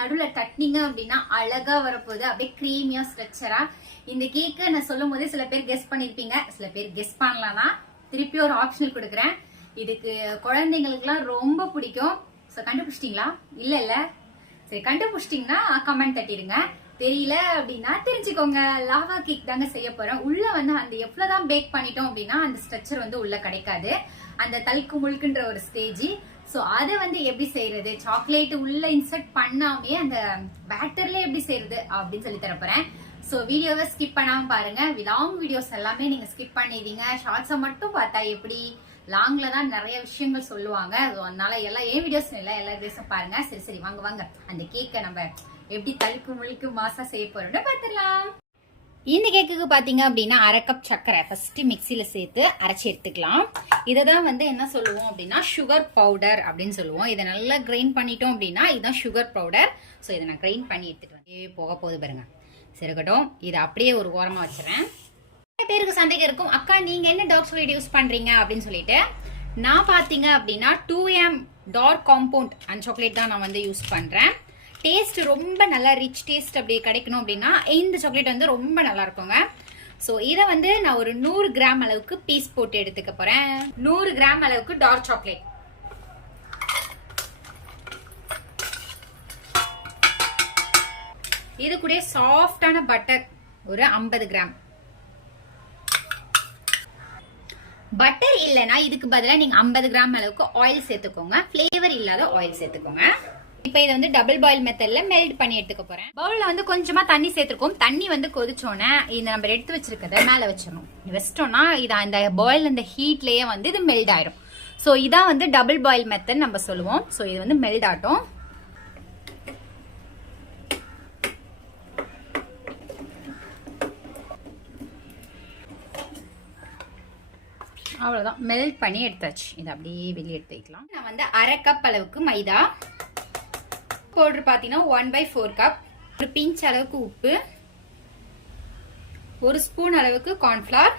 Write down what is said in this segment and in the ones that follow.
நடுவில் தட்டினீங்க அப்படின்னா அழகா வரப்போகுது. அப்படியே க்ரீமியா ஸ்ட்ரக்சரா இந்த கேக்கை நான் சொல்லும் போதே சில பேர் கெஸ் பண்ணிருப்பீங்க. சில பேர் கெஸ் பண்ணலாம்னா திருப்பி ஒரு ஆப்ஷனல் கொடுக்குறேன். இதுக்கு குழந்தைங்களுக்குலாம் ரொம்ப பிடிக்கும். ஸோ கண்டுபிடிச்சிட்டிங்களா? இல்லை இல்லை. சரி கண்டுபிடிச்சிட்டிங்கன்னா கமெண்ட் தட்டிடுங்க. தெரியல அப்படின்னா தெரிஞ்சுக்கோங்க. லாவா கேக் தாங்க செய்ய போறேன். உள்ள வந்து அந்த எவ்வளவுதான் பேக் பண்ணிட்டோம் அப்படின்னா அந்த ஸ்ட்ரக்சர் வந்து உள்ள கிடைக்காது. அந்த தலுக்கு முழுக்குன்ற ஒரு ஸ்டேஜ் ஸோ அதை வந்து எப்படி செய்யறது? சாக்லேட் உள்ள இன்சர்ட் பண்ணாமே அந்த பேட்டர்ல எப்படி செய்யறது அப்படின்னு சொல்லி தரப்போறேன் ஸோ வீடியோவை ஸ்கிப் பண்ணாம பாருங்க. லாங் வீடியோஸ் எல்லாமே நீங்க ஸ்கிப் பண்ணிடுங்க ஷார்ட்ஸை மட்டும் பார்த்தா எப்படி? லாங்ல தான் நிறைய விஷயங்கள் சொல்லுவாங்க. So, அதனால எல்லா ஏன் வீடியோஸ் இல்லை எல்லா வீடியோஸும் பாருங்க. சரி சரி வாங்க வாங்க. அந்த கேக்கை நம்ம எப்படி தழுக்கு முழுக்கு மாசா செய்ய போறோம்னு பார்த்துடலாம் இந்த கேக்குக்கு பார்த்தீங்க அப்படின்னா அரை கப் சர்க்கரை ஃபஸ்ட்டு மிக்சியில் சேர்த்து அரைச்சி எடுத்துக்கலாம். இதை தான் வந்து என்ன சொல்லுவோம் அப்படின்னா சுகர் பவுடர் அப்படின்னு சொல்லுவோம். இதை நல்லா கிரைண்ட் பண்ணிட்டோம் அப்படின்னா இதுதான் சுகர் பவுடர் ஸோ இதை நான் கிரைண்ட் பண்ணி எடுத்துகிட்டு வந்து போக போகுது பாருங்க. சரி இதை அப்படியே ஒரு ஓரமாக வச்சுறேன். நிறைய பேருக்கு சந்தேகம் இருக்கும். அக்கா நீங்கள் என்ன டாக் சாக்லேட் யூஸ் பண்ணுறீங்க அப்படின்னு சொல்லிட்டு நான் பார்த்தீங்க அப்படின்னா two M dark compound and chocolate தான் நான் வந்து யூஸ் பண்ணுறேன் டேஸ்ட் ரொம்ப நல்லா ரிச் டேஸ்ட் அப்படி கிடைக்கணும் அப்படின்னா இந்த சாக்லேட் வந்து ரொம்ப நல்லா இருக்குங்க. ஸோ இதை வந்து நான் ஒரு நூறு கிராம் அளவுக்கு பீஸ் போட்டு எடுத்துக்க போறேன். நூறு கிராம் அளவுக்கு டார்க் சாக்லேட் இது கூட சாஃப்டான பட்டர் ஒரு ஐம்பது கிராம் பட்டர் இல்லைன்னா இதுக்கு பதிலாக நீங்கள் ஐம்பது கிராம் அளவுக்கு ஆயில் சேர்த்துக்கோங்க. ஃப்ளேவர் இல்லாத ஆயில் சேர்த்துக்கோங்க. இப்போ இதை வந்து டபுள் பாயில் மெத்தட்ல மெல்ட் பண்ணி எடுத்துக்க போறேன். பவுல்ல வந்து கொஞ்சமா தண்ணி சேர்த்துருக்கோம். தண்ணி வந்து கொதிச்சோன்னே இதை நம்ம எடுத்து வச்சிருக்கத மேல வச்சிடணும். வச்சிட்டோம்னா இது அந்த பாயில் அந்த ஹீட்லயே வந்து இது மெல்ட் ஆயிரும். ஸோ இதான் வந்து டபுள் பாயில் மெத்தட் நம்ம சொல்லுவோம். ஸோ இது வந்து மெல்ட் ஆட்டும் அவ்வளோதான் மெல்ட் பண்ணி எடுத்தாச்சு. இதை அப்படியே வெளியே எடுத்து வைக்கலாம். நான் வந்து அரை கப் அளவுக்கு மைதா. பவுடர் பார்த்தீங்கன்னா ஒன் பை ஃபோர் கப் ஒரு பிஞ்ச் அளவுக்கு உப்பு ஒரு ஸ்பூன் அளவுக்கு கார்ன்ஃப்ளவர்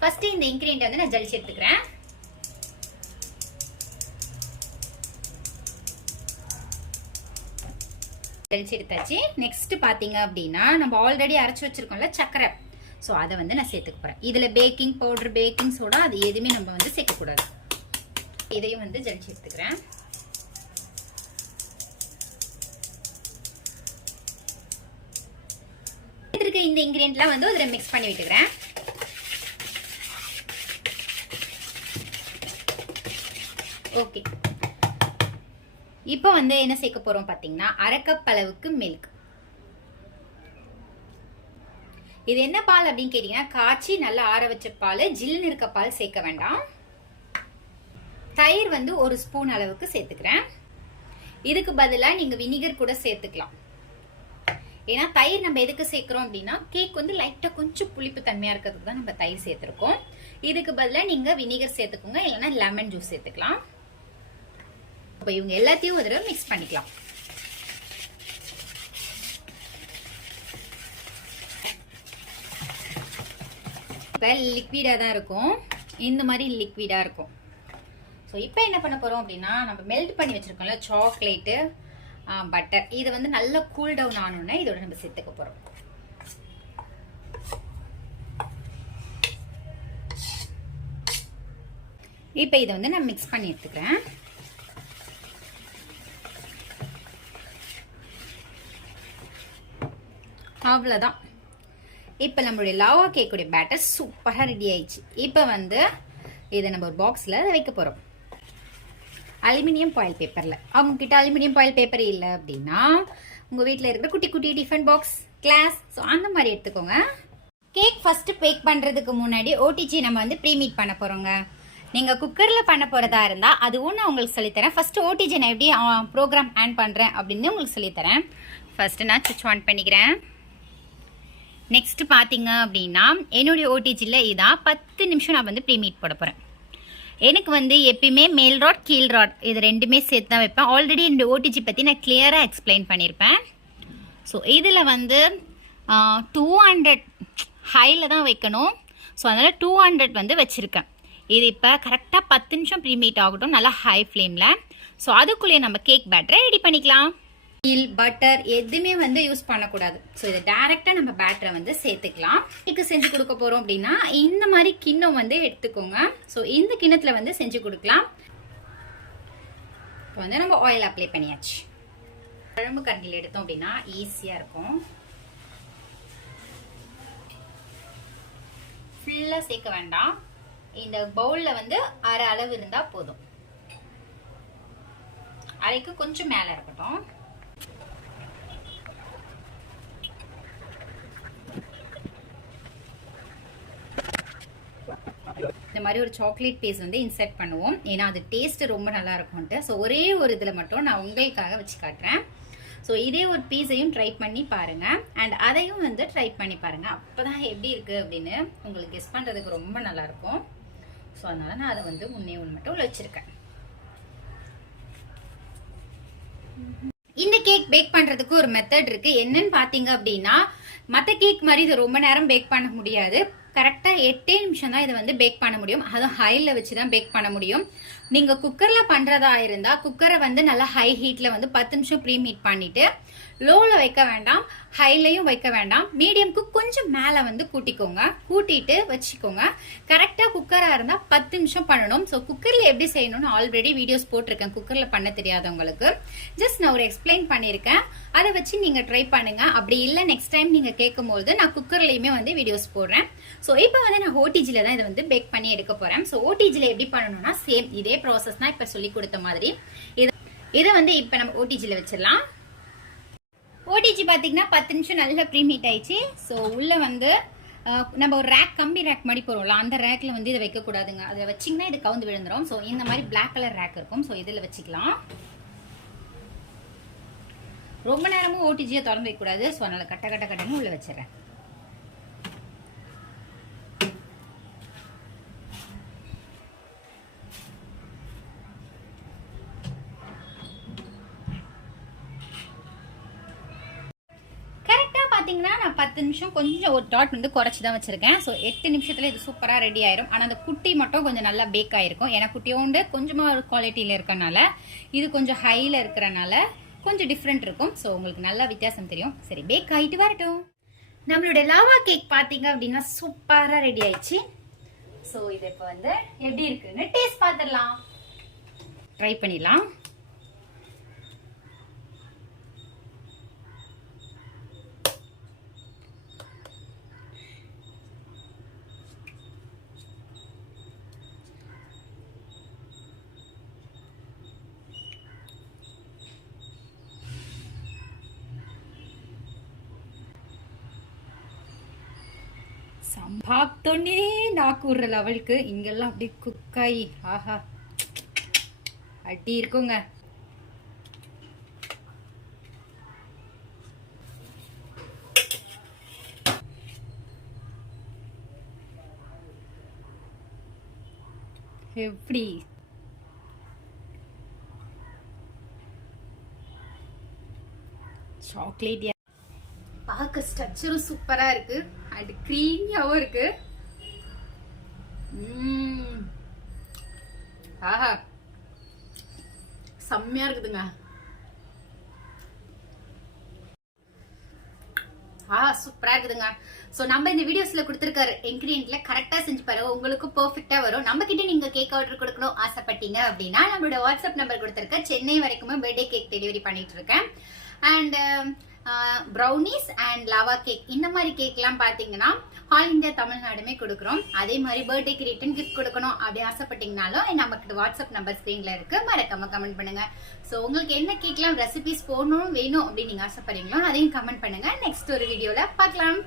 ஃபர்ஸ்ட் இந்த இன்க்ரீடியன்ட் வந்து நான் ஜலிச்சு எடுத்துக்கிறேன். தெளிச்சு எடுத்தாச்சு. நெக்ஸ்ட் பார்த்தீங்க அப்படின்னா நம்ம ஆல்ரெடி அரைச்சி வச்சிருக்கோம்ல சக்கரை. ஸோ அதை வந்து நான் சேர்த்துக்க போகிறேன் இதில் பேக்கிங் பவுடர் பேக்கிங் சோடா அது எதுவுமே நம்ம வந்து சேர்க்கக்கூடாது. இதையும் வந்து ஜலிச்சு எடுத்துக்கிறேன். இருக்க இந்த இன்கிரியன்ட்லாம் வந்து அதில் மிக்ஸ் பண்ணி விட்டுக்கிறேன். ஓகே இப்போ வந்து என்ன சேர்க்க போறோம் பாத்தீங்கன்னா அரைக்கப் அளவுக்கு மில்க் இது என்ன பால் அப்படின்னு கேட்டீங்கன்னா காய்ச்சி நல்லா ஆற வச்ச பால் ஜில்லுன்னு இருக்க பால் சேர்க்க வேண்டாம். தயிர் வந்து ஒரு ஸ்பூன் அளவுக்கு சேர்த்துக்கிறேன். இதுக்கு பதிலாக நீங்கள் வினிகர் கூட சேர்த்துக்கலாம். ஏன்னா தயிர் நம்ம எதுக்கு சேர்க்குறோம் அப்படின்னா கேக் வந்து லைட்டாக கொஞ்சம் புளிப்பு தன்மையாக இருக்கிறதுக்கு தான் நம்ம தயிர் சேர்த்துருக்கோம். இதுக்கு பதிலாக நீங்கள் வினிகர் சேர்த்துக்கோங்க இல்லைன்னா லெமன் ஜூஸ் சேர்த்துக்கலாம். இப்போ இவங்க எல்லாத்தையும் ஒரு மிக்ஸ் பண்ணிக்கலாம். இப்போ லிக்விடாக தான் இருக்கும். இந்த மாதிரி லிக்விடாக இருக்கும். ஸோ இப்போ என்ன பண்ண போகிறோம் அப்படின்னா நம்ம மெல்ட் பண்ணி வச்சுருக்கோம்ல சாக்லேட்டு பட்டர் இது வந்து நல்லா கூல் டவுன் ஆனோடனே இதோட நம்ம சேர்த்துக்க போகிறோம் இப்போ இதை வந்து நான் மிக்ஸ் பண்ணி எடுத்துக்கிறேன். அவ்வளோதான் இப்போ நம்மளுடைய லாவா கேக்குடைய பேட்டர் சூப்பராக ரெடி ஆயிடுச்சு. இப்போ வந்து இதை நம்ம ஒரு பாக்ஸில் வைக்க போகிறோம் அலுமினியம் பாயில் பேப்பரில் அவங்கக்கிட்ட அலுமினியம் பாயில் பேப்பர் இல்லை அப்படின்னா உங்கள் வீட்டில் இருக்கிற குட்டி குட்டி டிஃபன் பாக்ஸ் கிளாஸ் ஸோ அந்த மாதிரி எடுத்துக்கோங்க. கேக் ஃபஸ்ட்டு பேக் பண்ணுறதுக்கு முன்னாடி ஓடிஜி நம்ம வந்து ப்ரீமீட் பண்ண போகிறோங்க நீங்கள் குக்கரில் பண்ண போகிறதா இருந்தால் அதுவும் நான் உங்களுக்கு சொல்லித்தரேன். ஃபஸ்ட்டு ஓடிஜி நான் எப்படி ப்ரோக்ராம் ஆன் பண்ணுறேன் அப்படின்னு உங்களுக்கு சொல்லித்தரேன். ஃபஸ்ட்டு நான் சுவிட்ச் ஆன் பண்ணிக்கிறேன். நெக்ஸ்ட் பார்த்தீங்க அப்படின்னா என்னுடைய ஓடிஜியில் இதான் பத்து நிமிஷம் நான் வந்து ப்ரீமீட் போட போகிறேன் எனக்கு வந்து எப்பயுமே மேல் ராட் கீழ் ராட் இது ரெண்டுமே சேர்த்து தான் வைப்பேன் ஆல்ரெடி இந்த ஓடிஜி பற்றி நான் கிளியராக எக்ஸ்பிளைன் பண்ணியிருப்பேன் ஸோ இதில் வந்து டூ ஹண்ட்ரட் ஹையில் தான் வைக்கணும். ஸோ அதனால் டூ ஹண்ட்ரட் வந்து வச்சுருக்கேன். இது இப்போ கரெக்டாக பத்து நிமிஷம் ப்ரீமீட் ஆகட்டும் நல்லா ஹை ஃப்ளேமில் ஸோ அதுக்குள்ளேயே நம்ம கேக் பேட்டரை ரெடி பண்ணிக்கலாம். ஆயில் பட்டர் எதுவுமே வந்து யூஸ் பண்ணக்கூடாது. ஸோ இதை டேரெக்டாக நம்ம பேட்டரை வந்து சேர்த்துக்கலாம். இதுக்கு செஞ்சு கொடுக்க போகிறோம் அப்படின்னா இந்த மாதிரி கிண்ணம் வந்து எடுத்துக்கோங்க. ஸோ இந்த கிண்ணத்தில் வந்து செஞ்சு கொடுக்கலாம். இப்போ வந்து நம்ம ஆயில் அப்ளை பண்ணியாச்சு. குழம்பு கரண்டியில் எடுத்தோம் அப்படின்னா ஈஸியாக இருக்கும். ஃபுல்லாக சேர்க்க வேண்டாம். இந்த பவுலில் வந்து அரை அளவு இருந்தால் போதும். அரைக்கு கொஞ்சம் மேலே இருக்கட்டும். இந்த மாதிரி ஒரு சாக்லேட் பேஸ் வந்து இன்சர்ட் பண்ணுவோம். ஏன்னா அது டேஸ்ட் ரொம்ப நல்லா இருக்கும்ட்டு ஸோ ஒரே ஒரு இதில் மட்டும் நான் உங்களுக்காக வச்சு காட்டுறேன். ஸோ இதே ஒரு பீஸையும் ட்ரை பண்ணி பாருங்க. அண்ட் அதையும் வந்து ட்ரை பண்ணி பாருங்க. அப்பதான் எப்படி இருக்கு அப்படின்னு உங்களுக்கு கெஸ் பண்றதுக்கு ரொம்ப நல்லா இருக்கும் ஸோ அதனால நான் அதை வந்து முன்னே ஒன்று மட்டும் உள்ள வச்சிருக்கேன். இந்த கேக் பேக் பண்றதுக்கு ஒரு மெத்தட் இருக்கு. என்னன்னு பாத்தீங்க அப்படின்னா மற்ற கேக் மாதிரி இது ரொம்ப நேரம் பேக் பண்ண முடியாது. கரெக்டாக எட்டே நிமிஷம் தான் இதை வந்து பேக் பண்ண முடியும். அதுவும் ஹையில் வச்சு தான் பேக் பண்ண முடியும். நீங்கள் குக்கரில் பண்ணுறதா இருந்தால் குக்கரை வந்து நல்லா ஹை ஹீட்டில் வந்து பத்து நிமிஷம் ப்ரீ ஹீட் பண்ணிவிட்டு லோவில் வைக்க வேண்டாம் ஹைலையும் வைக்க வேண்டாம். மீடியம்க்கு கொஞ்சம் மேலே வந்து கூட்டிக்கோங்க. கூட்டிட்டு வச்சுக்கோங்க. கரெக்டாக குக்கராக இருந்தால் பத்து நிமிஷம் பண்ணணும். ஸோ குக்கரில் எப்படி செய்யணும்னு ஆல்ரெடி வீடியோஸ் போட்டிருக்கேன். குக்கரில் பண்ண தெரியாதவங்களுக்கு. ஜஸ்ட் நான் ஒரு எக்ஸ்பிளைன் பண்ணியிருக்கேன். அதை வச்சு நீங்கள் ட்ரை பண்ணுங்கள் அப்படி இல்லை நெக்ஸ்ட் டைம் நீங்கள் கேட்கும்போது நான் குக்கர்லேயுமே வந்து வீடியோஸ் போடுறேன். ஸோ இப்போ வந்து நான் ஓடிஜியில் தான் இதை வந்து பேக் பண்ணி எடுக்க போகிறேன் ஸோ ஓடிஜியில் எப்படி பண்ணணும்னா சேம் இதே ப்ராசஸ் தான் இப்போ சொல்லி கொடுத்த மாதிரி. இதை இதை வந்து இப்போ நம்ம ஓடிஜியில் வச்சிடலாம். ஓடிஜி பார்த்தீங்கன்னா பத்து நிமிஷம் நல்லா ப்ரீமீட் ஆயிடுச்சு. ஸோ உள்ளே வந்து நம்ம ஒரு ரேக் கம்பி ரேக் மாதிரி போகிறோம்ல அந்த ரேக்கில் வந்து இதை வைக்கக்கூடாதுங்க. அதை வச்சிங்கன்னா இது கவுந்து விழுந்துடும் ஸோ இந்த மாதிரி பிளாக் கலர் ரேக் இருக்கும். ஸோ இதில் வச்சுக்கலாம். ரொம்ப நேரமும் ஓடிஜியை திறந்து வைக்கக்கூடாது. ஸோ அதனால் கட்ட கட்ட கட்டன்னு உள்ளே வச்சிடுறேன். பத்து நிமிஷம் கொஞ்சம் ஒரு டாட் வந்து குறைச்சி தான் வச்சிருக்கேன். ஸோ எட்டு நிமிஷத்தில் இது சூப்பராக ரெடி ஆயிரும். ஆனால் அந்த குட்டி மட்டும் கொஞ்சம் நல்லா பேக் ஆயிருக்கும். ஏன்னா குட்டியோண்டு கொஞ்சமாக ஒரு குவாலிட்டியில் இருக்கறனால இது கொஞ்சம் ஹையில் இருக்கிறனால கொஞ்சம் டிஃப்ரெண்ட் இருக்கும். ஸோ உங்களுக்கு நல்லா வித்தியாசம் தெரியும். சரி பேக் ஆகிட்டு வரட்டும். நம்மளோட லாவா கேக் பார்த்தீங்க அப்படின்னா சூப்பராக ரெடி ஆயிடுச்சு. ஸோ இது இப்போ வந்து எப்படி இருக்குன்னு டேஸ்ட் பார்த்துடலாம் ட்ரை பண்ணிடலாம். பார்த்தோன்னே நாக்கு விடுற லெவலுக்கு இங்கெல்லாம் அப்படியே குக்காயி. ஆஹா. அடி இருக்குங்க. எப்படி? சாக்லேட் பார்க்க ஸ்ட்ரக்சரும் சூப்பராக இருக்கு. அண்ட் க்ரீமியாகவும் இருக்கு. ஆஹா. செம்மையாக இருக்குதுங்க. ஆ சூப்பராக இருக்குதுங்க. ஸோ நம்ம இந்த வீடியோஸில் கொடுத்துருக்க இன்கிரியன்ட்ல கரெக்டாக செஞ்சு பாருங்க. உங்களுக்கு பர்ஃபெக்டாக வரும். நம்ம கிட்ட நீங்கள் கேக் ஆர்டர் கொடுக்கணும் ஆசைப்பட்டீங்க அப்படின்னா நம்மளோட வாட்ஸ்அப் நம்பர் கொடுத்துருக்க. சென்னை வரைக்குமே பர்த்டே கேக் டெலிவரி பண்ணிட்டு இருக்கேன். And brownies and lava cake இந்த மாதிரி கேக்லாம் பார்த்தீங்கன்னா ஆல் இந்தியா தமிழ்நாடுமே கொடுக்குறோம். அதே மாதிரி பர்த்டேக்கு ரிட்டன் கிஃப்ட் கொடுக்கணும் அப்படி ஆசைப்பட்டீங்கனாலும் நமக்கு வாட்ஸ்அப் நம்பர் ஸ்க்ரீனில் இருக்கு. மறக்காம கமெண்ட் பண்ணுங்க. ஸோ உங்களுக்கு என்ன கேக்லாம் ரெசிபிஸ் போடணும் வேணும் அப்படின்னு நீங்கள் ஆசைப்படுறீங்களோ அதையும் கமெண்ட் பண்ணுங்க. நெக்ஸ்ட் ஒரு வீடியோவில் பார்க்கலாம்.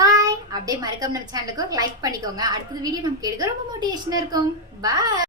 பாய் அப்படியே மறக்காம நம்ம சேனலுக்கு லைக் பண்ணிக்கோங்க. அடுத்தது வீடியோ நமக்கு எடுக்க ரொம்ப மோட்டிவேஷனாக இருக்கும். பாய்